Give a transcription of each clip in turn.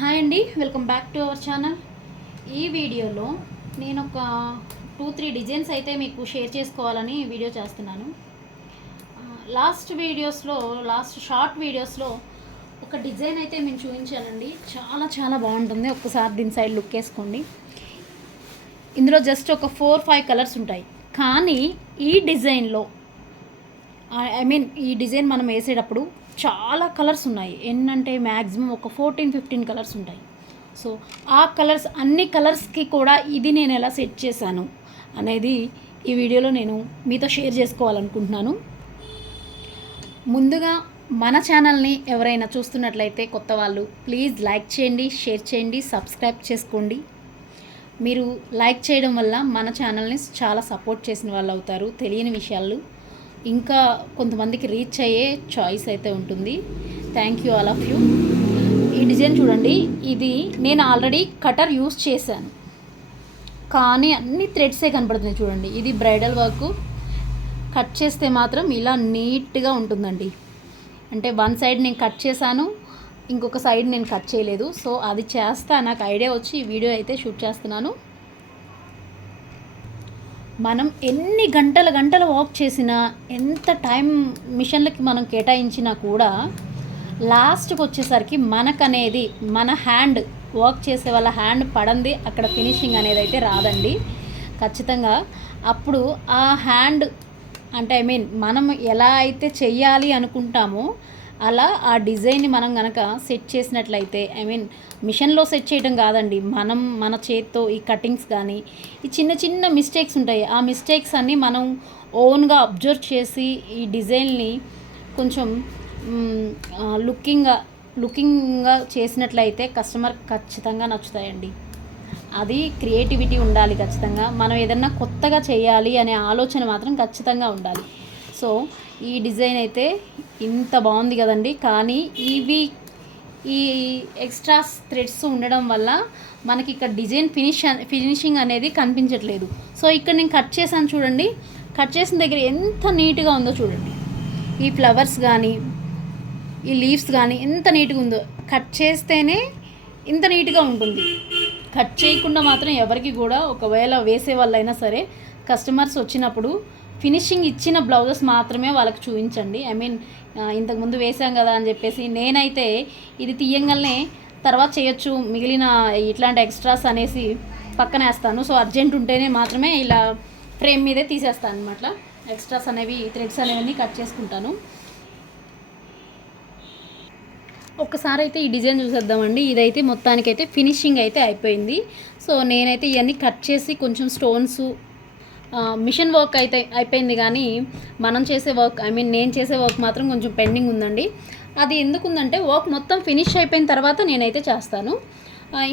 Hi అండి, welcome back to our channel. ఈ వీడియోలో నేను ఒక 2-3 డిజైన్స్ అయితే మీకు షేర్ చేసుకోవాలని వీడియో చేస్తున్నాను. లాస్ట్ షార్ట్ వీడియోస్లో ఒక డిజైన్ అయితే నేను చూపించానండి. చాలా చాలా బాగుంటుంది. ఒక్కసారి దీని సైడ్ లుక్ వేసుకోండి. ఇందులో జస్ట్ ఒక 4-5 కలర్స్ ఉంటాయి. కానీ ఈ డిజైన్లో ఈ డిజైన్ మనం వేసేటప్పుడు చాలా కలర్స్ ఉన్నాయి. ఎన్నంటే మ్యాక్సిమం ఒక 14-15 కలర్స్ ఉంటాయి. సో ఆ కలర్స్ అన్ని కలర్స్కి కూడా ఇది నేను ఎలా సెట్ చేశాను అనేది ఈ వీడియోలో నేను మీతో షేర్ చేసుకోవాలనుకుంటున్నాను. ముందుగా మన ఛానల్ని ఎవరైనా చూస్తున్నట్లయితే కొత్త వాళ్ళు ప్లీజ్ లైక్ చేయండి, షేర్ చేయండి, సబ్స్క్రైబ్ చేసుకోండి. మీరు లైక్ చేయడం వల్ల మన ఛానల్ని చాలా సపోర్ట్ చేసిన వాళ్ళు అవుతారు. తెలియని విషయాలు ఇంకా కొంతమందికి రీచ్ అయ్యే చాయిస్ అయితే ఉంటుంది. Thank you all of you. ఈ డిజైన్ చూడండి, ఇది నేను ఆల్రెడీ కటర్ యూస్ చేశాను కానీ అన్ని థ్రెడ్సే కనపడుతున్నాయి. చూడండి, ఇది బ్రైడల్ వర్క్. కట్ చేస్తే మాత్రం ఇలా నీట్గా ఉంటుందండి. అంటే వన్ సైడ్ నేను కట్ చేశాను, ఇంకొక సైడ్ నేను కట్ చేయలేదు. సో అది చేస్తా, నాకు ఐడియా వచ్చి ఈ వీడియో అయితే షూట్ చేస్తున్నాను. మనం ఎన్ని గంటల వర్క్ చేసినా, ఎంత టైం మిషన్లకి మనం కేటాయించినా కూడా లాస్ట్కి వచ్చేసరికి మనకనేది మన హ్యాండ్ వర్క్ చేసే వాళ్ళ హ్యాండ్ పడంది అక్కడ ఫినిషింగ్ అనేది అయితే రాదండి ఖచ్చితంగా. అప్పుడు ఆ హ్యాండ్ అంటే మనం ఎలా అయితే చెయ్యాలి అనుకుంటామో అలా ఆ డిజైన్ని మనం కనుక సెట్ చేసినట్లయితే మిషన్లో సెట్ చేయడం కాదండి, మనం మన చేత్తో ఈ కటింగ్స్ కానీ ఈ చిన్న చిన్న మిస్టేక్స్ ఉంటాయి. ఆ మిస్టేక్స్ అన్నీ మనం ఓన్గా అబ్జర్వ్ చేసి ఈ డిజైన్ని కొంచెం లుకింగ్గా చేసినట్లయితే కస్టమర్ ఖచ్చితంగా నచ్చుతాయండి. అది క్రియేటివిటీ ఉండాలి ఖచ్చితంగా. మనం ఏదన్నా కొత్తగా చేయాలి అనే ఆలోచన మాత్రం ఖచ్చితంగా ఉండాలి. సో ఈ డిజైన్ అయితే ఇంత బాగుంది కదండి. కానీ ఈ ఎక్స్ట్రా థ్రెడ్స్ ఉండడం వల్ల మనకి ఇక్కడ డిజైన్ ఫినిషింగ్ అనేది కనిపించట్లేదు. సో ఇక్కడ నేను కట్ చేశాను చూడండి, కట్ చేసిన దగ్గర ఎంత నీట్గా ఉందో చూడండి. ఈ ఫ్లవర్స్ కానీ ఈ లీవ్స్ కానీ ఎంత నీట్గా ఉందో. కట్ చేస్తేనే ఇంత నీట్గా ఉంటుంది. కట్ చేయకుండా మాత్రం ఎవరికి కూడా, ఒకవేళ వేసే వాళ్ళైనా సరే, కస్టమర్స్ వచ్చినప్పుడు ఫినిషింగ్ ఇచ్చిన బ్లౌజెస్ మాత్రమే వాళ్ళకి చూపించండి. ఇంతకుముందు వేసాం కదా అని చెప్పేసి నేనైతే ఇది తీయంగానే తర్వాత చేయొచ్చు, మిగిలిన ఇట్లాంటి ఎక్స్ట్రాస్ అనేసి పక్కన వేస్తాను. సో అర్జెంట్ ఉంటేనే మాత్రమే ఇలా ఫ్రేమ్ మీదే తీసేస్తాను అనమాట. ఎక్స్ట్రాస్ అనేవి, థ్రెడ్స్ అనేవి కట్ చేసుకుంటాను. ఒక్కసారి అయితే ఈ డిజైన్ చూసేద్దామండి. ఇదైతే మొత్తానికైతే ఫినిషింగ్ అయితే అయిపోయింది. సో నేనైతే ఇవన్నీ కట్ చేసి కొంచెం స్టోన్స్, మిషన్ వర్క్ అయితే అయిపోయింది కానీ మనం చేసే వర్క్ నేను చేసే వర్క్ మాత్రం కొంచెం పెండింగ్ ఉందండి. అది ఎందుకుందంటే వర్క్ మొత్తం ఫినిష్ అయిపోయిన తర్వాత నేనైతే చేస్తాను.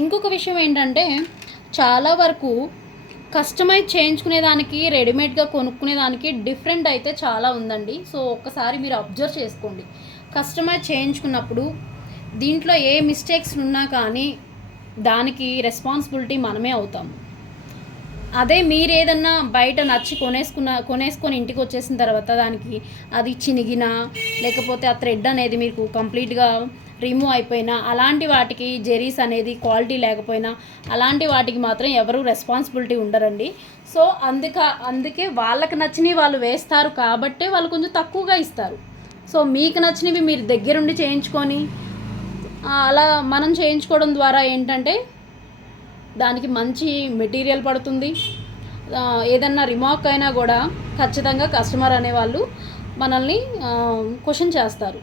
ఇంకొక విషయం ఏంటంటే, చాలా వరకు కస్టమైజ్ చేయించుకునేదానికి, రెడీమేడ్గా కొనుక్కునేదానికి డిఫరెంట్ అయితే చాలా ఉందండి. సో ఒక్కసారి మీరు అబ్జర్వ్ చేసుకోండి. కస్టమైజ్ చేయించుకున్నప్పుడు దీంట్లో ఏ మిస్టేక్స్ ఉన్నా కానీ దానికి రెస్పాన్సిబిలిటీ మనమే అవుతాము. అదే మీరు ఏదన్నా బయట నచ్చి కొనేసుకొని ఇంటికి వచ్చేసిన తర్వాత దానికి అది చినిగినా, లేకపోతే ఆ థ్రెడ్ అనేది మీకు కంప్లీట్గా రిమూవ్ అయిపోయినా, అలాంటి వాటికి జెరీస్ అనేది క్వాలిటీ లేకపోయినా అలాంటి వాటికి మాత్రం ఎవరు రెస్పాన్సిబిలిటీ ఉండరండి. సో అందుకే వాళ్ళకి నచ్చినవి వాళ్ళు వేస్తారు కాబట్టి వాళ్ళు కొంచెం తక్కువగా ఇస్తారు. సో మీకు నచ్చినవి మీరు దగ్గరుండి చేయించుకొని అలా మనం చేయించుకోవడం ద్వారా ఏంటంటే దానికి మంచి మెటీరియల్ పడుతుంది. ఏదన్నా రిమార్క్ అయినా కూడా ఖచ్చితంగా కస్టమర్ అనేవాళ్ళు మనల్ని క్వశ్చన్ చేస్తారు.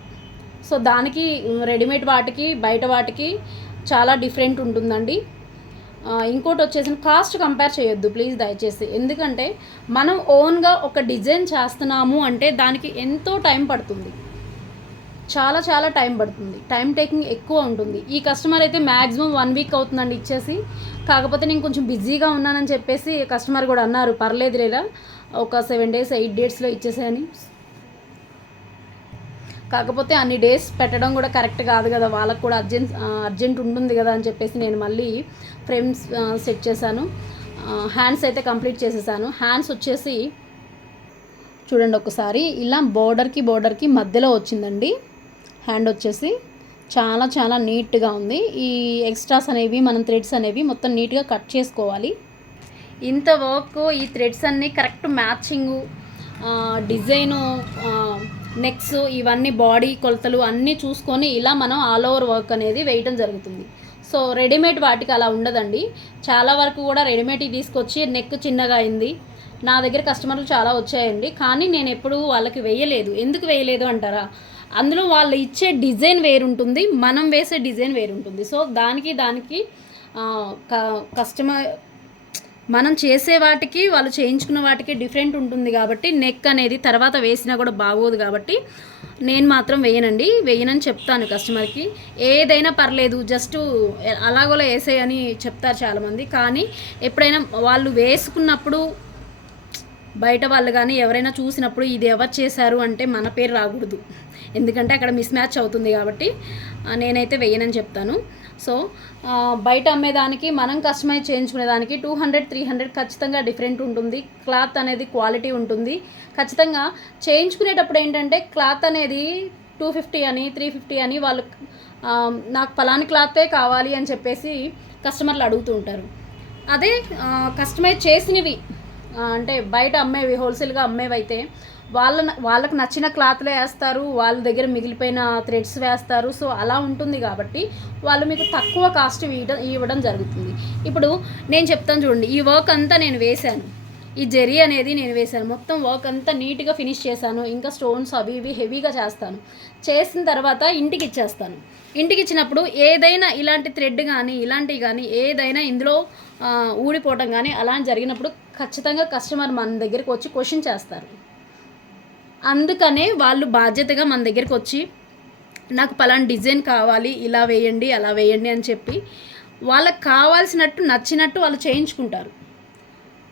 సో దానికి రెడీమేడ్ వాటికి, బయట వాటికి చాలా డిఫరెంట్ ఉంటుందండి. ఇంకోటి వచ్చేసి కాస్ట్ కంపేర్ చేయొద్దు ప్లీజ్ దయచేసి. ఎందుకంటే మనం ఓన్గా ఒక డిజైన్ చేస్తున్నాము అంటే దానికి ఎంతో టైం పడుతుంది, చాలా చాలా టైం పడుతుంది. టైం టేకింగ్ ఎక్కువ ఉంటుంది. ఈ కస్టమర్ అయితే మ్యాక్సిమం 1 వీక్ అవుతుందండి ఇచ్చేసి. కాకపోతే నేను కొంచెం బిజీగా ఉన్నానని చెప్పేసి కస్టమర్ కూడా అన్నారు, పర్లేదులేరా ఒక 7 days 8 daysలో ఇచ్చేసాయని. కాకపోతే అన్ని డేస్ పెట్టడం కూడా కరెక్ట్ కాదు కదా, వాళ్ళకు కూడా అర్జెంట్ ఉంటుంది కదా అని చెప్పేసి నేను మళ్ళీ ఫ్రేమ్స్ సెట్ చేశాను. హ్యాండ్స్ అయితే కంప్లీట్ చేసేసాను. హ్యాండ్స్ వచ్చేసి చూడండి ఒకసారి, ఇలా బోర్డర్కి మధ్యలో వచ్చిందండి హ్యాండ్ వచ్చేసి. చాలా చాలా నీట్గా ఉంది. ఈ ఎక్స్ట్రాస్ అనేవి మనం థ్రెడ్స్ అనేవి మొత్తం నీట్గా కట్ చేసుకోవాలి. ఇంత వర్క్ ఈ థ్రెడ్స్ అన్నీ కరెక్ట్ మ్యాచింగు, డిజైను, నెక్స్ ఇవన్నీ బాడీ కొలతలు అన్నీ చూసుకొని ఇలా మనం ఆల్ ఓవర్ వర్క్ అనేది వేయటం జరుగుతుంది. సో రెడీమేడ్ వాటికి అలా ఉండదండి. చాలా వరకు కూడా రెడీమేడ్ తీసుకొచ్చి నెక్ చిన్నగా అయింది. నా దగ్గర కస్టమర్లు చాలా వచ్చాయండి, కానీ నేను ఎప్పుడూ వాళ్ళకి వేయలేదు. ఎందుకు వేయలేదు అంటారా, అందులో వాళ్ళు ఇచ్చే డిజైన్ వేరుంటుంది, మనం వేసే డిజైన్ వేరుంటుంది. సో దానికి కస్టమర్ మనం చేసే వాటికి వాళ్ళు చేయించుకున్న వాటికి డిఫరెంట్ ఉంటుంది కాబట్టి నెక్ అనేది తర్వాత వేసినా కూడా బాగోదు. కాబట్టి నేను మాత్రం వేయనని చెప్తాను కస్టమర్కి. ఏదైనా పర్లేదు, జస్ట్ అలాగోలా వేసేయని చెప్తారు చాలామంది. కానీ ఎప్పుడైనా వాళ్ళు వేసుకున్నప్పుడు బయట వాళ్ళు కానీ ఎవరైనా చూసినప్పుడు ఇది ఎవరు చేశారు అంటే మన పేరు రాకూడదు, ఎందుకంటే అక్కడ మిస్ మ్యాచ్ అవుతుంది. కాబట్టి నేనైతే వేయనని చెప్తాను. సో బయట అమ్మేదానికి మనం కస్టమైజ్ చేయించుకునేదానికి 200-300 ఖచ్చితంగా డిఫరెంట్ ఉంటుంది. క్లాత్ అనేది క్వాలిటీ ఉంటుంది ఖచ్చితంగా. చేయించుకునేటప్పుడు ఏంటంటే క్లాత్ అనేది 250 అని 350 అని వాళ్ళు నాకు పలాని క్లాతే కావాలి అని చెప్పేసి కస్టమర్లు అడుగుతూ ఉంటారు. అదే కస్టమైజ్ చేసినవి అంటే బయట అమ్మేవి, హోల్సేల్గా అమ్మేవి అయితే వాళ్ళకి నచ్చిన క్లాత్లే వేస్తారు, వాళ్ళ దగ్గర మిగిలిపోయిన థ్రెడ్స్ వేస్తారు. సో అలా ఉంటుంది కాబట్టి వాళ్ళు మీకు తక్కువ కాస్ట్ ఇవ్వడం జరుగుతుంది. ఇప్పుడు నేను చెప్తాను చూడండి, ఈ వర్క్ అంతా నేను వేశాను, ఈ జెరీ అనేది నేను వేశాను, మొత్తం వర్క్ అంతా నీట్గా ఫినిష్ చేశాను. ఇంకా స్టోన్స్ అవి ఇవి హెవీగా చేస్తాను. చేసిన తర్వాత ఇంటికి ఇచ్చేస్తాను. ఇంటికి ఇచ్చినప్పుడు ఏదైనా ఇలాంటి థ్రెడ్ కానీ ఇలాంటివి కానీ ఏదైనా ఇందులో ఊడిపోవటం కానీ అలా జరిగినప్పుడు ఖచ్చితంగా కస్టమర్ మన దగ్గరికి వచ్చి క్వశ్చన్ చేస్తారు. అందుకనే వాళ్ళు బాధ్యతగా మన దగ్గరికి వచ్చి నాకు పలానా డిజైన్ కావాలి, ఇలా వేయండి అలా వేయండి అని చెప్పి వాళ్ళకి కావాల్సినట్టు నచ్చినట్టు వాళ్ళు చేయించుకుంటారు.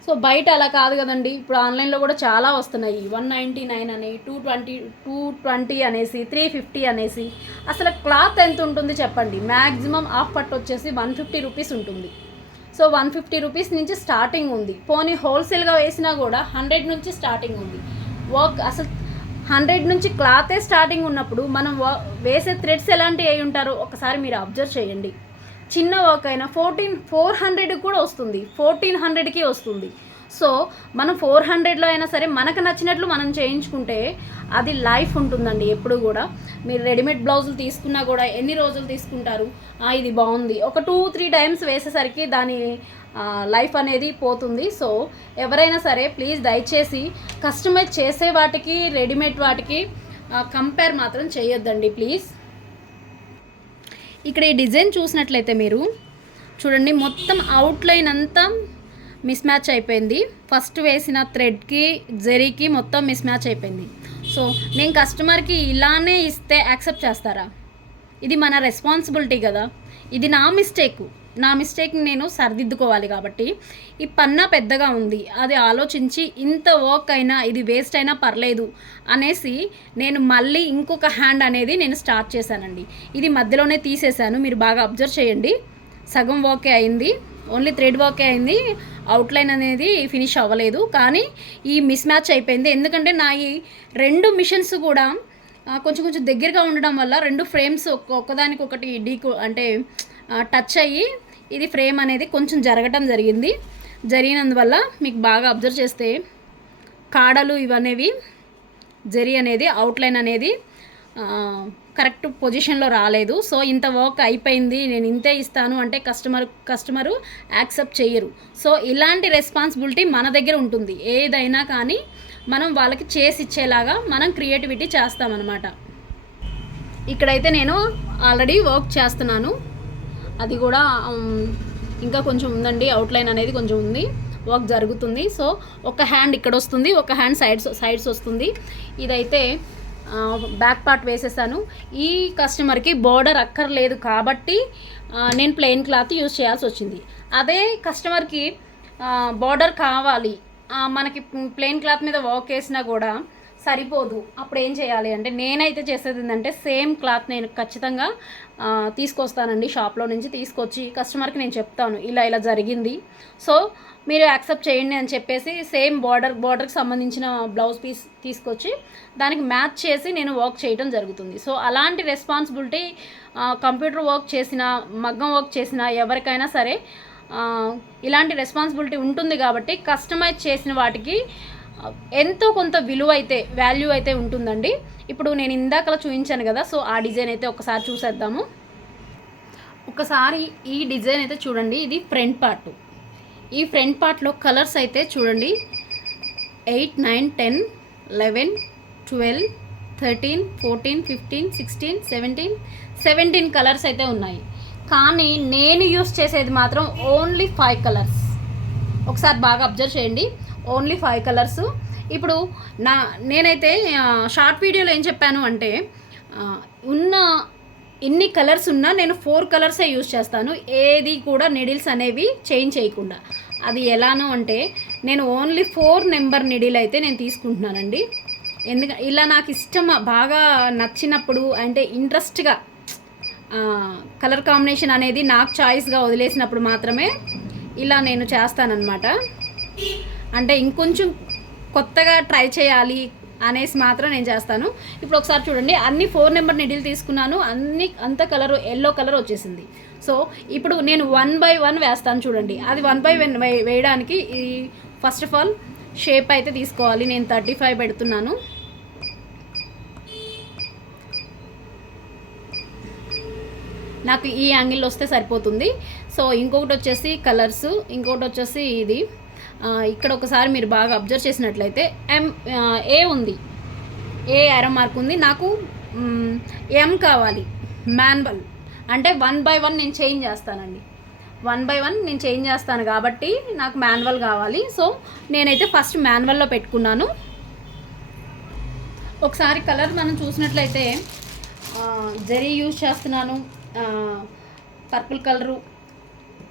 సో బయట అలా కాదు కదండి. ఇప్పుడు ఆన్లైన్లో కూడా చాలా వస్తున్నాయి, 199 అని, 220 అనేసి, 350 అనేసి. అసలు క్లాత్ ఎంత ఉంటుంది చెప్పండి? మ్యాక్సిమం హాఫ్ పట్టు వచ్చేసి 150 రూపీస్ ఉంటుంది. సో 150 రూపీస్ నుంచి స్టార్టింగ్ ఉంది. పోనీ హోల్సేల్గా వేసినా కూడా 100 నుంచి స్టార్టింగ్ ఉంది. వర్క్ అసలు 100 నుంచి క్లాతే స్టార్టింగ్ ఉన్నప్పుడు మనం వేసే థ్రెడ్స్ ఎలాంటివి అయి ఉంటారో ఒకసారి మీరు అబ్జర్వ్ చేయండి. చిన్న వర్క్ అయినా 400 కూడా వస్తుంది, 1400కి వస్తుంది. సో మనం 400లో అయినా సరే మనకు నచ్చినట్లు మనం చేయించుకుంటే అది లైఫ్ ఉంటుందండి. ఎప్పుడు కూడా మీరు రెడీమేడ్ బ్లౌజులు తీసుకున్నా కూడా ఎన్ని రోజులు తీసుకుంటారు, ఇది బాగుంది, ఒక 2-3 టైమ్స్ వేసేసరికి దాని లైఫ్ అనేది పోతుంది. సో ఎవరైనా సరే ప్లీజ్ దయచేసి కస్టమైజ్ చేసే వాటికి రెడీమేడ్ వాటికి కంపేర్ మాత్రం చేయొద్దండి ప్లీజ్. ఇక్కడ ఈ డిజైన్ చూసినట్లయితే మీరు చూడండి, మొత్తం అవుట్లైన్ అంతా మిస్ మ్యాచ్ అయిపోయింది. ఫస్ట్ వేసిన థ్రెడ్కి జెరీకి మొత్తం మిస్ మ్యాచ్ అయిపోయింది. సో నేను కస్టమర్కి ఇలానే ఇస్తే యాక్సెప్ట్ చేస్తారా? ఇది మన రెస్పాన్సిబిలిటీ కదా. ఇది నా మిస్టేక్ని నేను సరిదిద్దుకోవాలి. కాబట్టి ఈ పన్నా పెద్దగా ఉంది, అది ఆలోచించి ఇంత వర్క్ అయినా ఇది వేస్ట్ అయినా పర్లేదు అనేసి నేను మళ్ళీ ఇంకొక హ్యాండ్ అనేది నేను స్టార్ట్ చేశానండి. ఇది మధ్యలోనే తీసేశాను, మీరు బాగా అబ్జర్వ్ చేయండి. సగం వర్కే అయింది, ఓన్లీ థ్రెడ్ వర్కే అయింది, అవుట్లైన్ అనేది ఫినిష్ అవ్వలేదు. కానీ ఈ మిస్ మ్యాచ్ అయిపోయింది. ఎందుకంటే నా ఈ 2 మిషన్స్ కూడా కొంచెం దగ్గరగా ఉండడం వల్ల 2 ఫ్రేమ్స్ ఒకదానికొకటి అంటే టచ్ అయ్యి ఇది ఫ్రేమ్ అనేది కొంచెం జరిగినందువల్ల మీకు బాగా అబ్జర్వ్ చేస్తే కాడలు ఇవనేవి జరీ అనేది అవుట్లైన్ అనేది కరెక్ట్ పొజిషన్లో రాలేదు. సో ఇంత వర్క్ అయిపోయింది, నేను ఇంతే ఇస్తాను అంటే కస్టమరు యాక్సెప్ట్ చేయరు. సో ఇలాంటి రెస్పాన్సిబిలిటీ మన దగ్గర ఉంటుంది. ఏదైనా కానీ మనం వాళ్ళకి చేసి ఇచ్చేలాగా మనం క్రియేటివిటీ చేస్తామన్నమాట. ఇక్కడైతే నేను ఆల్రెడీ వర్క్ చేస్తున్నాను, అది కూడా ఇంకా కొంచెం ఉందండి, అవుట్లైన్ అనేది కొంచెం ఉంది, వర్క్ జరుగుతుంది. సో ఒక హ్యాండ్ ఇక్కడ వస్తుంది, ఒక హ్యాండ్ సైడ్స్ వస్తుంది. ఇదైతే బ్యాక్ పార్ట్ వేసేసాను. ఈ కస్టమర్కి బోర్డర్ అక్కర్లేదు కాబట్టి నేను ప్లెయిన్ క్లాత్ యూజ్ చేయాల్సి వచ్చింది. అదే కస్టమర్కి బోర్డర్ కావాలి, మనకి ప్లెయిన్ క్లాత్ మీద వర్క్ వేసినా కూడా సరిపోదు. అప్పుడు ఏం చేయాలి అంటే నేనైతే చేసేది ఏంటంటే సేమ్ క్లాత్ నేను ఖచ్చితంగా తీసుకొస్తానండి, షాప్లో నుంచి తీసుకొచ్చి కస్టమర్కి నేను చెప్తాను ఇలా ఇలా జరిగింది, సో మీరు యాక్సెప్ట్ చేయండి అని చెప్పేసి సేమ్ బార్డర్కి సంబంధించిన బ్లౌజ్ పీస్ తీసుకొచ్చి దానికి మ్యాచ్ చేసి నేను వర్క్ చేయడం జరుగుతుంది. సో అలాంటి రెస్పాన్సిబిలిటీ కంప్యూటర్ వర్క్ చేసిన, మగ్గం వర్క్ చేసిన ఎవరికైనా సరే ఇలాంటి రెస్పాన్సిబిలిటీ ఉంటుంది కాబట్టి కస్టమైజ్ చేసిన వాటికి ఎంతో కొంత విలువ అయితే, వాల్యూ అయితే ఉంటుందండి. ఇప్పుడు నేను ఇందాకలా చూపించాను కదా, సో ఆ డిజైన్ అయితే ఒకసారి చూసేద్దాము. ఒకసారి ఈ డిజైన్ అయితే చూడండి, ఇది ఫ్రంట్ పార్ట్. ఈ ఫ్రంట్ పార్ట్లో కలర్స్ అయితే చూడండి 8, 9, 10, 11, 12, 13, 14, 15, 16, 17 కలర్స్ అయితే ఉన్నాయి. కానీ నేను యూస్ చేసేది మాత్రం ఓన్లీ 5 కలర్స్. ఒకసారి బాగా అబ్జర్వ్ చేయండి, ఓన్లీ 5 కలర్స్. ఇప్పుడు నేనైతే షార్ట్ వీడియోలో ఏం చెప్పాను అంటే ఉన్న ఇన్ని కలర్స్ ఉన్నా నేను 4 కలర్సే యూజ్ చేస్తాను, ఏది కూడా నిడిల్స్ అనేవి చేంజ్ చేయకుండా. అది ఎలానో అంటే నేను ఓన్లీ 4 నెంబర్ నిడిల్ అయితే నేను తీసుకుంటున్నానండి. ఎందుకంటే ఇలా నాకు ఇష్టం, బాగా నచ్చినప్పుడు అంటే ఇంట్రెస్ట్గా కలర్ కాంబినేషన్ అనేది నాకు చాయిస్గా వదిలేసినప్పుడు మాత్రమే ఇలా నేను చేస్తానన్నమాట. అంటే ఇంకొంచెం కొత్తగా ట్రై చేయాలి అనేసి మాత్రం నేను చేస్తాను. ఇప్పుడు ఒకసారి చూడండి, అన్ని 4 నెంబర్ నిడిల్ తీసుకున్నాను, అంత కలర్ ఎల్లో కలర్ వచ్చేసింది. సో ఇప్పుడు నేను 1 by 1 వేస్తాను చూడండి. అది 1 by 1 వేయడానికి ఈ ఫస్ట్ ఆఫ్ ఆల్ షేప్ అయితే తీసుకోవాలి. నేను 35 పెడుతున్నాను. నాకు ఈ యాంగిల్ వస్తే సరిపోతుంది. సో ఇంకొకటి వచ్చేసి కలర్స్, ఇంకొకటి వచ్చేసి ఇది. ఇక్కడ ఒకసారి మీరు బాగా అబ్జర్వ్ చేసినట్లయితే ఏ ఉంది, ఏ యారో మార్క్ ఉంది. నాకు ఎం కావాలి, మాన్యువల్ అంటే 1 by 1 నేను చేంజ్ చేస్తానండి. 1 by 1 నేను చేంజ్ చేస్తాను కాబట్టి నాకు మాన్యువల్ కావాలి. సో నేనైతే ఫస్ట్ మాన్యువల్లో పెట్టుకున్నాను. ఒకసారి కలర్ మనం చూసినట్లయితే జరీ యూజ్ చేస్తున్నాను, purple colour,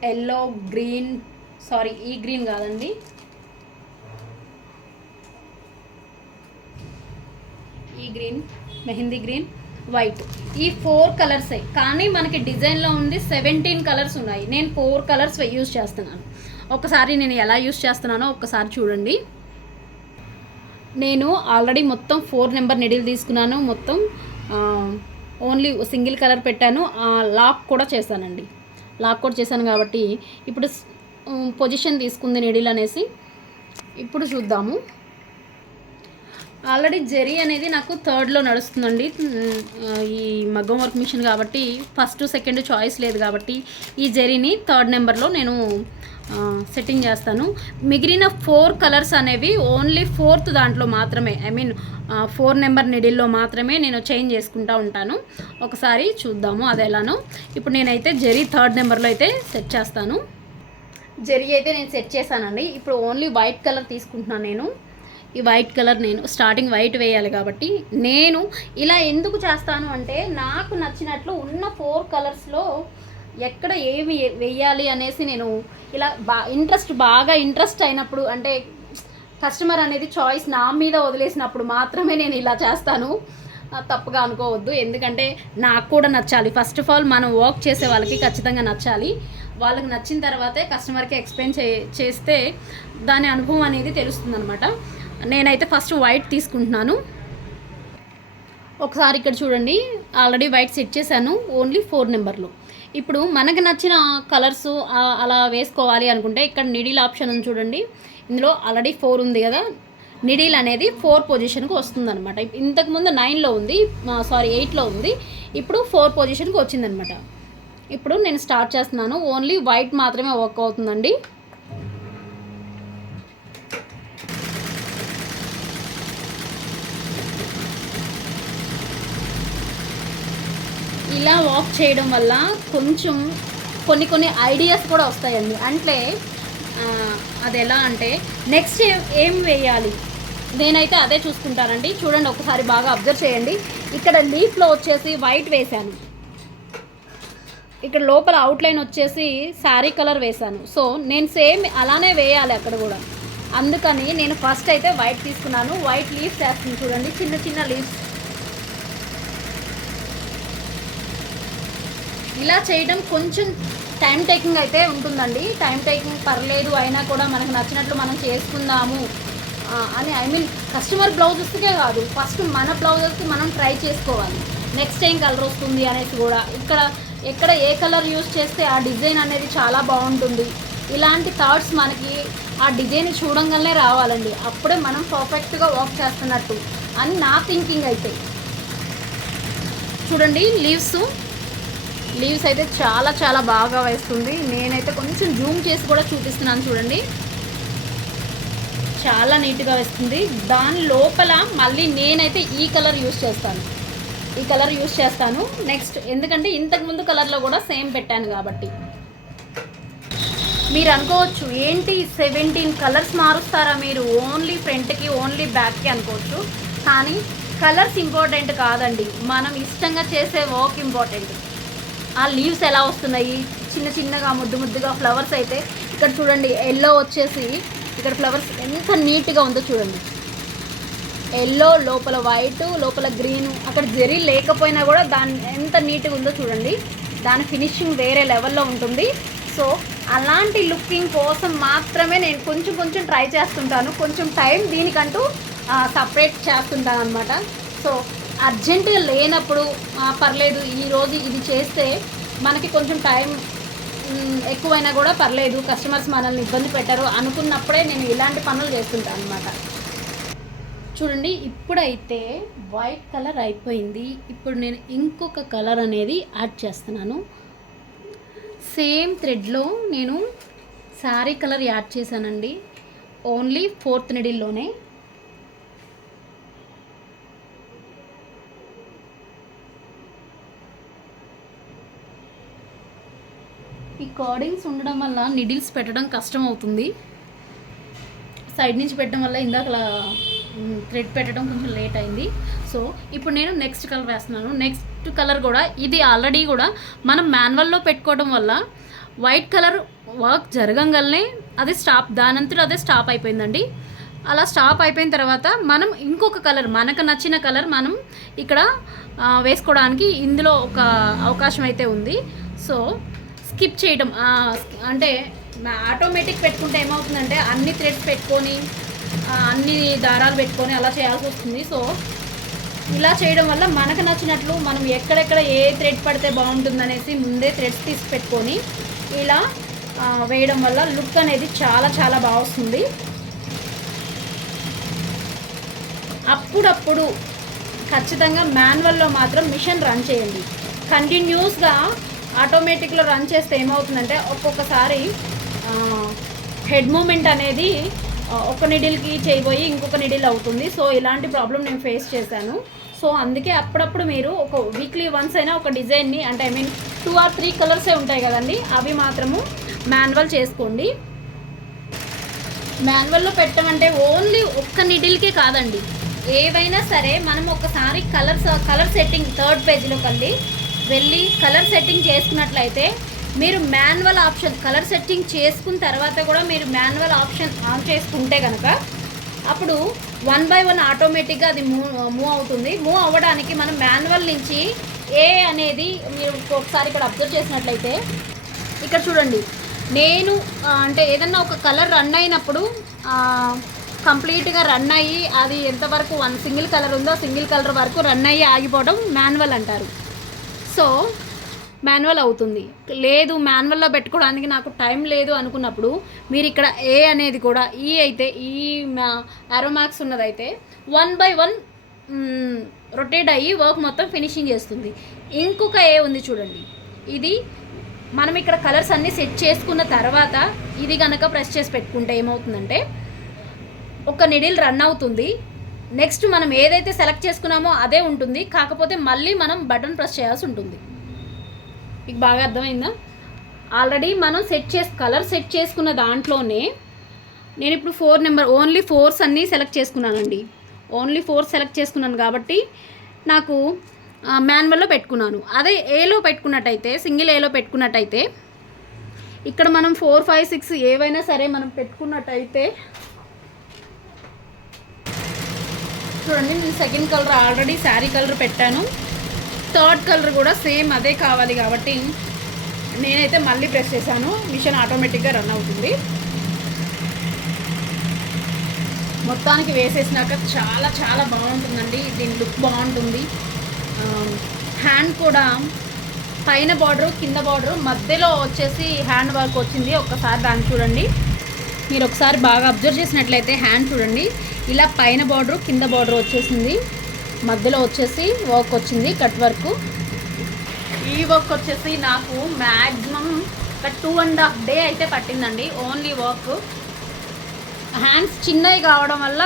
yellow, green, sorry ఈ గ్రీన్ కాదండి, ఈ గ్రీన్, మెహందీ గ్రీన్, వైట్, ఈ 4 కలర్సే. కానీ మనకి డిజైన్లో ఉంది 17 కలర్స్ ఉన్నాయి. నేను 4 కలర్స్ యూజ్ చేస్తున్నాను. ఒకసారి నేను ఎలా యూజ్ చేస్తున్నానో ఒక్కసారి చూడండి. నేను ఆల్రెడీ మొత్తం 4 నెంబర్ నిడిల్ తీసుకున్నాను, మొత్తం ఓన్లీ సింగిల్ కలర్ పెట్టాను, లాక్ కూడా చేశానండి. లాక్ కూడా చేశాను కాబట్టి ఇప్పుడు పొజిషన్ తీసుకుంది నిడిల్ అనేసి ఇప్పుడు చూద్దాము. ఆల్రెడీ జరీ అనేది నాకు 3rd నడుస్తుందండి. ఈ మగ్గం వర్క్ మిషన్ కాబట్టి 1st, 2nd చాయిస్ లేదు కాబట్టి ఈ జరీని 3rd నెంబర్లో నేను సెట్టింగ్ చేస్తాను. మిగిలిన 4 కలర్స్ అనేవి ఓన్లీ 4th దాంట్లో మాత్రమే, ఐ మీన్ 4 నెంబర్ నిడిల్లో మాత్రమే నేను చేంజ్ చేసుకుంటూ ఉంటాను. ఒకసారి చూద్దాము అది ఎలానో. ఇప్పుడు నేనైతే జరీ 3rd నెంబర్లో అయితే సెట్ చేస్తాను. జరీ అయితే నేను సెట్ చేశానండి. ఇప్పుడు ఓన్లీ వైట్ కలర్ తీసుకుంటున్నాను నేను. ఈ వైట్ కలర్ నేను స్టార్టింగ్ వైట్ వేయాలి కాబట్టి నేను ఇలా ఎందుకు చేస్తాను అంటే నాకు నచ్చినట్లు ఉన్న 4 కలర్స్లో ఎక్కడ ఏమి వేయాలి అనేసి నేను ఇలా బాగా ఇంట్రెస్ట్ అయినప్పుడు, అంటే కస్టమర్ అనేది చాయిస్ నా మీద వదిలేసినప్పుడు మాత్రమే నేను ఇలా చేస్తాను. తప్పుగా అనుకోవద్దు, ఎందుకంటే నాకు కూడా నచ్చాలి. ఫస్ట్ ఆఫ్ ఆల్ మనం వర్క్ చేసే వాళ్ళకి ఖచ్చితంగా నచ్చాలి. వాళ్ళకి నచ్చిన తర్వాతే కస్టమర్కి ఎక్స్ప్లెయిన్ చేస్తే దాని అనుభవం అనేది తెలుస్తుంది అనమాట. నేనైతే ఫస్ట్ వైట్ తీసుకుంటున్నాను. ఒకసారి ఇక్కడ చూడండి, ఆల్రెడీ వైట్ సెట్ చేశాను ఓన్లీ 4 నెంబర్లో. ఇప్పుడు మనకు నచ్చిన కలర్స్ అలా వేసుకోవాలి అనుకుంటే ఇక్కడ నిడిల్ ఆప్షన్ ఉంది చూడండి. ఇందులో ఆల్రెడీ 4 ఉంది కదా, నిడిల్ అనేది 4 పొజిషన్కి వస్తుంది అనమాట. ఇంతకుముందు 9లో ఉంది, సారీ 8లో ఉంది, ఇప్పుడు 4 పొజిషన్కి వచ్చిందనమాట. ఇప్పుడు నేను స్టార్ట్ చేస్తున్నాను. ఓన్లీ వైట్ మాత్రమే వర్క్ అవుతుందండి. ఇలా వాక్ చేయడం వల్ల కొంచెం కొన్ని ఐడియాస్ కూడా వస్తాయండి. అంటే అది ఎలా అంటే నెక్స్ట్ ఏం వేయాలి నేనైతే అదే చూసుకుంటానండి. చూడండి ఒకసారి బాగా అబ్జర్వ్ చేయండి. ఇక్కడ లీఫ్లో వచ్చేసి వైట్ వేశాను, ఇక్కడ లోపల అవుట్లైన్ వచ్చేసి శారీ కలర్ వేశాను. సో నేను సేమ్ అలానే వేయాలి అక్కడ కూడా. అందుకని నేను ఫస్ట్ అయితే వైట్ తీసుకున్నాను. వైట్ లీవ్స్ వేస్తుంది చూడండి, చిన్న చిన్న లీవ్స్. ఇలా చేయడం కొంచెం టైం టేకింగ్ అయితే ఉంటుందండి. టైం టేకింగ్ పర్లేదు, అయినా కూడా మనకు నచ్చినట్లు మనం చేసుకుందాము అని కస్టమర్ బ్లౌజెస్కే కాదు, ఫస్ట్ మన బ్లౌజెస్కి మనం ట్రై చేసుకోవాలి. నెక్స్ట్ ఏం కలర్ వస్తుంది అనేసి కూడా ఎక్కడ ఏ కలర్ యూస్ చేస్తే ఆ డిజైన్ అనేది చాలా బాగుంటుంది, ఇలాంటి థాట్స్ మనకి ఆ డిజైన్ చూడంగానే రావాలండి. అప్పుడే మనం పర్ఫెక్ట్గా వర్క్ చేస్తున్నట్టు అని నా థింకింగ్ అయితే. చూడండి లీవ్స్ అయితే చాలా చాలా బాగా వేస్తుంది. నేనైతే కొంచెం జూమ్ చేసి కూడా చూపిస్తున్నాను చూడండి, చాలా నీట్గా వేస్తుంది. దాని లోపల మళ్ళీ నేనైతే ఈ కలర్ యూస్ చేస్తాను. నెక్స్ట్ ఎందుకంటే ఇంతకుముందు కలర్లో కూడా సేమ్ పెట్టాను కాబట్టి. మీరు అనుకోవచ్చు ఏంటి 17 కలర్స్ మారుస్తారా మీరు, ఓన్లీ ఫ్రంట్కి ఓన్లీ బ్యాక్కి అనుకోవచ్చు. కానీ కలర్స్ ఇంపార్టెంట్ కాదండి, మనం ఇష్టంగా చేసే వర్క్ ఇంపార్టెంట్. ఆ లీవ్స్ ఎలా వస్తున్నాయి, చిన్నగా ముద్దుగా ఫ్లవర్స్ అయితే ఇక్కడ చూడండి. ఎల్లో వచ్చేసి ఇక్కడ ఫ్లవర్స్ ఎంత నీట్గా ఉందో చూడండి. ఎల్లో లోపల వైట్ లోపల గ్రీను, అక్కడ జరీ లేకపోయినా కూడా దాని ఎంత నీట్గా ఉందో చూడండి. దాని ఫినిషింగ్ వేరే లెవెల్లో ఉంటుంది. సో అలాంటి లుకింగ్ కోసం మాత్రమే నేను కొంచెం ట్రై చేస్తుంటాను. కొంచెం టైం దీనికంటూ సపరేట్ చేస్తుంటాను అనమాట. సో అర్జెంటుగా లేనప్పుడు పర్లేదు, ఈరోజు ఇది చేస్తే మనకి కొంచెం టైం ఎక్కువైనా కూడా పర్లేదు, కస్టమర్స్ మనల్ని ఇబ్బంది పెట్టరు అనుకున్నప్పుడే నేను ఇలాంటి పనులు చేస్తుంటాను అనమాట. చూడండి, ఇప్పుడైతే వైట్ కలర్ అయిపోయింది. ఇప్పుడు నేను ఇంకొక కలర్ అనేది యాడ్ చేస్తున్నాను. సేమ్ థ్రెడ్లో నేను శారీ కలర్ యాడ్ చేశానండి, ఓన్లీ 4th నీడిల్లోనే. ఈ కార్డింగ్స్ ఉండడం వల్ల నిడిల్స్ పెట్టడం కష్టం అవుతుంది. సైడ్ నుంచి పెట్టడం వల్ల ఇందాక థ్రెడ్ పెట్టడం కొంచెం లేట్ అయింది. సో ఇప్పుడు నేను నెక్స్ట్ కలర్ వేస్తున్నాను. నెక్స్ట్ కలర్ కూడా ఇది ఆల్రెడీ కూడా మనం మాన్యువల్లో పెట్టుకోవడం వల్ల వైట్ కలర్ వర్క్ జరగంగానే అది దానంతలో అదే స్టాప్ అయిపోయిందండి. అలా స్టాప్ అయిపోయిన తర్వాత మనం ఇంకొక కలర్, మనకు నచ్చిన కలర్ మనం ఇక్కడ వేసుకోవడానికి ఇందులో ఒక అవకాశం అయితే ఉంది. సో స్కిప్ చేయడం అంటే ఆటోమేటిక్ పెట్టుకుంటే ఏమవుతుందంటే అన్ని థ్రెడ్స్ పెట్టుకొని అన్ని దారాలు పెట్టుకొని అలా చేయాల్సి వస్తుంది. సో ఇలా చేయడం వల్ల మనకు నచ్చినట్లు మనం ఎక్కడెక్కడ ఏ థ్రెడ్ పడితే బాగుంటుందనేసి ముందే థ్రెడ్స్ తీసి పెట్టుకొని ఇలా వేయడం వల్ల లుక్ అనేది చాలా చాలా బాగా వస్తుంది. అప్పుడప్పుడు ఖచ్చితంగా మాన్యువల్లో మాత్రం మిషన్ రన్ చేయండి. కంటిన్యూస్గా ఆటోమేటిక్లో రన్ చేస్తే ఏమవుతుందంటే ఒక్కొక్కసారి హెడ్ మూమెంట్ అనేది ఒక నిడిల్కి చేయబోయి ఇంకొక నిడిల్ అవుతుంది. సో ఇలాంటి ప్రాబ్లం నేను ఫేస్ చేశాను. సో అందుకే అప్పుడప్పుడు మీరు ఒక వీక్లీ వన్స్ అయినా ఒక డిజైన్ని, అంటే 2 or 3 కలర్సే ఉంటాయి కదండి, అవి మాత్రము మాన్యువల్ చేసుకోండి. మాన్యువల్లో పెట్టమంటే ఓన్లీ ఒక్క నిడిల్కే కాదండి, ఏవైనా సరే మనం ఒకసారి కలర్ సెట్టింగ్ 3rd పేజీలోకి వెళ్ళి కలర్ సెట్టింగ్ చేసుకున్నట్లయితే మీరు మాన్యువల్ ఆప్షన్ కలర్ సెట్టింగ్ చేసుకున్న తర్వాత కూడా మీరు మాన్యువల్ ఆప్షన్ ఆన్ చేసుకుంటే కనుక అప్పుడు 1 by 1 ఆటోమేటిక్గా అది మూవ్ అవుతుంది. మూవ్ అవ్వడానికి మనం మాన్యువల్ నుంచి ఏ అనేది మీరు ఒకసారి ఇక్కడ అబ్జర్వ్ చేసినట్లయితే ఇక్కడ చూడండి, నేను అంటే ఏదన్నా ఒక కలర్ రన్ అయినప్పుడు కంప్లీట్గా రన్ అయ్యి అది ఎంతవరకు సింగిల్ కలర్ ఉందో సింగిల్ కలర్ వరకు రన్ అయ్యి ఆగిపోవడం మాన్యువల్ అంటారు. సో మాన్యువల్ అవుతుంది. లేదు మాన్యువల్లో పెట్టుకోవడానికి నాకు టైం లేదు అనుకున్నప్పుడు మీరు ఇక్కడ ఏ అనేది కూడా అయితే ఈ ఆరోమాక్స్ ఉన్నదైతే 1 by 1 రొటేట్ అయ్యి వర్క్ మొత్తం ఫినిషింగ్ చేస్తుంది. ఇంకొక ఏ ఉంది చూడండి, ఇది మనం ఇక్కడ కలర్స్ అన్నీ సెట్ చేసుకున్న తర్వాత ఇది కనుక ప్రెస్ చేసి పెట్టుకుంటే ఏమవుతుందంటే ఒక నిడిల్ రన్ అవుతుంది. నెక్స్ట్ మనం ఏదైతే సెలెక్ట్ చేసుకున్నామో అదే ఉంటుంది, కాకపోతే మళ్ళీ మనం బటన్ ప్రెస్ చేయాల్సి ఉంటుంది. మీకు బాగా అర్థమైందా? ఆల్రెడీ మనం కలర్ సెట్ చేసుకున్న దాంట్లోనే నేను ఇప్పుడు 4 నెంబర్ ఓన్లీ 4s అన్నీ సెలెక్ట్ చేసుకున్నానండి. ఓన్లీ 4 సెలెక్ట్ చేసుకున్నాను కాబట్టి నాకు మాన్యువల్లో పెట్టుకున్నాను. అదే ఏలో పెట్టుకున్నట్టయితే, సింగిల్ ఏలో పెట్టుకున్నట్టయితే ఇక్కడ మనం 4, 5, 6 ఏవైనా సరే మనం పెట్టుకున్నట్టయితే చూడండి, నేను 2nd colour already sari colour పెట్టాను. 3rd కలర్ కూడా సేమ్ అదే కావాలి కాబట్టి నేనైతే మళ్ళీ ప్రెస్ చేశాను, మిషన్ ఆటోమేటిక్గా రన్ అవుతుంది. మొత్తానికి వేసేసినాక చాలా చాలా బాగుంటుందండి, దీని లుక్ బాగుంటుంది. హ్యాండ్ కూడా పైన బార్డరు కింద బార్డరు మధ్యలో వచ్చేసి హ్యాండ్ వర్క్ వచ్చింది. ఒక్కసారి దాన్ని చూడండి, మీరు ఒకసారి బాగా అబ్జర్వ్ చేసినట్లయితే హ్యాండ్ చూడండి, ఇలా పైన బార్డరు కింద బార్డర్ వచ్చేసింది, మధ్యలో వచ్చేసి వర్క్ వచ్చింది కట్ వర్క్. ఈ వర్క్ వచ్చేసి నాకు మ్యాక్సిమం ఒక 2.5 డే అయితే పట్టిందండి ఓన్లీ వర్క్. హ్యాండ్స్ చిన్నవి కావడం వల్ల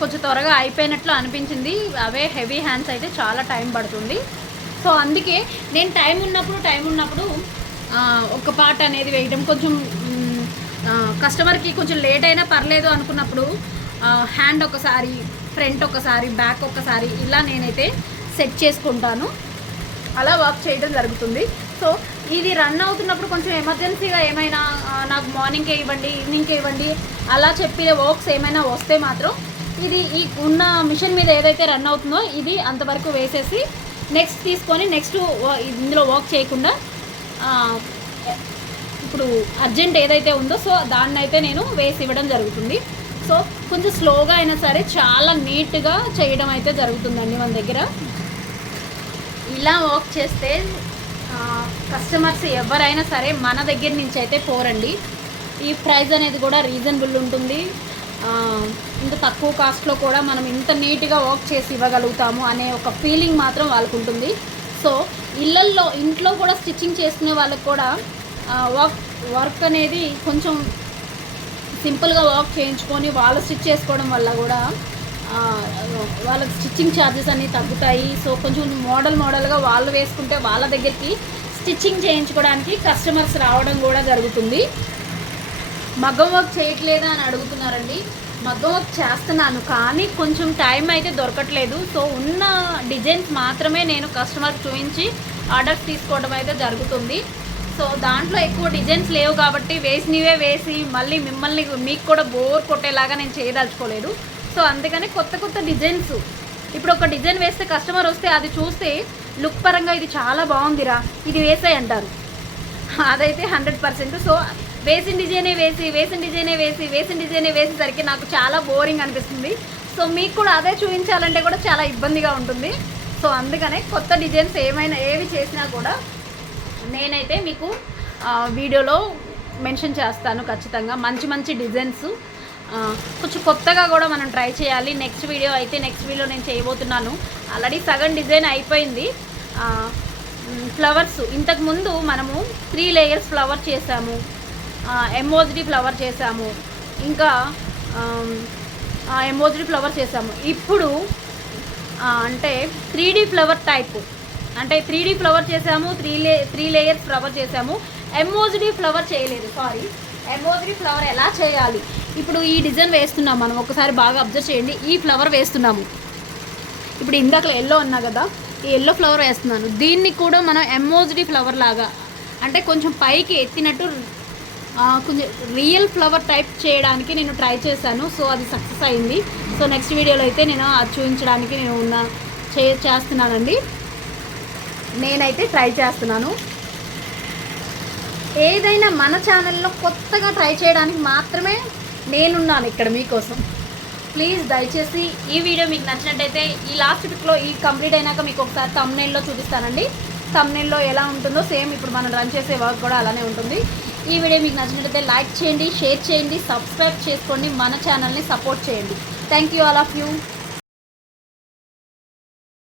కొంచెం త్వరగా అయిపోయినట్లు అనిపించింది. అవే హెవీ హ్యాండ్స్ అయితే చాలా టైం పడుతుంది. సో అందుకే నేను టైం ఉన్నప్పుడు ఒక పార్ట్ అనేది వేయడం కొంచెం కస్టమర్కి కొంచెం లేట్ అయినా పర్లేదు అనుకున్నప్పుడు హ్యాండ్ ఒకసారి, ఫ్రంట్ ఒకసారి, బ్యాక్ ఒకసారి ఇలా నేనైతే సెట్ చేసుకుంటాను, అలా వర్క్ చేయడం జరుగుతుంది. సో ఇది రన్ అవుతున్నప్పుడు కొంచెం ఎమర్జెన్సీగా ఏమైనా నాకు మార్నింగ్కే ఇవ్వండి, ఈవినింగ్కే ఇవ్వండి అలా చెప్పిన వర్క్స్ ఏమైనా వస్తే మాత్రం ఇది ఈ ఉన్న మిషన్ మీద ఏదైతే రన్ అవుతుందో ఇది అంతవరకు వేసేసి నెక్స్ట్ తీసుకొని నెక్స్ట్ ఇందులో వర్క్ చేయకుండా ఇప్పుడు అర్జెంట్ ఏదైతే ఉందో సో దాన్ని అయితే నేను వేసి ఇవ్వడం జరుగుతుంది. సో కొంచెం స్లోగా అయినా సరే చాలా నీట్గా చేయడం అయితే జరుగుతుందండి మన దగ్గర. ఇలా వర్క్ చేస్తే కస్టమర్స్ ఎవరైనా సరే మన దగ్గర నుంచి అయితే పోరండి. ఈ ప్రైస్ అనేది కూడా రీజనబుల్ ఉంటుంది, ఇంత తక్కువ కాస్ట్లో కూడా మనం ఇంత నీట్గా వర్క్ చేసి ఇవ్వగలుగుతాము అనే ఒక ఫీలింగ్ మాత్రం వాళ్ళకు ఉంటుంది. సో ఇంట్లో కూడా స్టిచ్చింగ్ చేసుకునే వాళ్ళకి కూడా వర్క్ అనేది కొంచెం సింపుల్గా వర్క్ చేయించుకొని వాళ్ళు స్టిచ్ చేసుకోవడం వల్ల కూడా వాళ్ళకి స్టిచ్చింగ్ ఛార్జెస్ అన్నీ తగ్గుతాయి. సో కొంచెం మోడల్గా వాళ్ళు వేసుకుంటే వాళ్ళ దగ్గరికి స్టిచ్చింగ్ చేయించుకోవడానికి కస్టమర్స్ రావడం కూడా జరుగుతుంది. మగ్గం వర్క్ చేయట్లేదా అని అడుగుతున్నారండి. మగ్గం వర్క్ చేస్తున్నాను కానీ కొంచెం టైం అయితే దొరకట్లేదు. సో ఉన్న డిజైన్స్ మాత్రమే నేను కస్టమర్కి చూపించి ఆర్డర్స్ తీసుకోవడం అయితే జరుగుతుంది. సో దాంట్లో ఎక్కువ డిజైన్స్ లేవు కాబట్టి వేసినవే వేసి మళ్ళీ మీకు కూడా బోర్ కొట్టేలాగా నేను చేయదలుచుకోలేదు. సో అందుకని కొత్త డిజైన్స్, ఇప్పుడు ఒక డిజైన్ వేస్తే కస్టమర్ వస్తే అది చూస్తే లుక్ పరంగా ఇది చాలా బాగుందిరా ఇది వేసాయి అంటారు, అదైతే 100%. సో వేసిన డిజైనే వేసేసరికి నాకు చాలా బోరింగ్ అనిపిస్తుంది. సో మీకు కూడా అదే చూపించాలంటే కూడా చాలా ఇబ్బందిగా ఉంటుంది. సో అందుకనే కొత్త డిజైన్స్ ఏవి చేసినా కూడా నేనైతే మీకు వీడియోలో మెన్షన్ చేస్తాను ఖచ్చితంగా. మంచి డిజైన్స్ కొంచెం కొత్తగా కూడా మనం ట్రై చేయాలి. నెక్స్ట్ వీడియో నేను చేయబోతున్నాను. ఆల్రెడీ సగం డిజైన్ అయిపోయింది. ఫ్లవర్స్ ఇంతకుముందు మనము 3 లేయర్స్ ఫ్లవర్ చేసాము, ఎమోజిడి ఫ్లవర్ చేసాము, ఇంకా ఎమోజిడి ఫ్లవర్ చేసాము. ఇప్పుడు అంటే 3D ఫ్లవర్ టైప్, అంటే 3D ఫ్లవర్ చేసాము, 3 లేయర్స్ ఫ్లవర్ చేసాము. ఎమోజిడి ఫ్లవర్ చేయలేదు. ఎమోజిడి ఫ్లవర్ ఎలా చేయాలి, ఇప్పుడు ఈ డిజైన్ వేస్తున్నాం మనం, ఒకసారి బాగా అబ్జర్వ్ చేయండి. ఈ ఫ్లవర్ వేస్తున్నాము, ఇప్పుడు ఇందాక ఎల్లో ఉన్నా కదా, ఈ ఎల్లో ఫ్లవర్ వేస్తున్నాను. దీన్ని కూడా మనం ఎమోజిడి ఫ్లవర్ లాగా అంటే కొంచెం పైకి ఎత్తినట్టు కొంచెం రియల్ ఫ్లవర్ టైప్ చేయడానికి నేను ట్రై చేశాను. సో అది సక్సెస్ అయింది. సో నెక్స్ట్ వీడియోలో అయితే నేను అది చూపించడానికి నేను చేస్తున్నానండి. నేనైతే ట్రై చేస్తున్నాను. ఏదైనా మన ఛానల్లో కొత్తగా ట్రై చేయడానికి మాత్రమే నేనున్నాను ఇక్కడ మీకోసం. ప్లీజ్ దయచేసి ఈ వీడియో మీకు నచ్చినట్టయితే ఈ లాస్ట్ పిక్లో ఈ కంప్లీట్ అయినాక మీకు ఒకసారి థంబ్నెయిల్లో చూపిస్తానండి. థంబ్నెయిల్లో ఎలా ఉంటుందో సేమ్ ఇప్పుడు మనం రన్ చేసే వర్క్ కూడా అలానే ఉంటుంది. ఈ వీడియో మీకు నచ్చినట్టయితే లైక్ చేయండి, షేర్ చేయండి, సబ్స్క్రైబ్ చేసుకోండి, మన ఛానల్ని సపోర్ట్ చేయండి. Thank you all of you.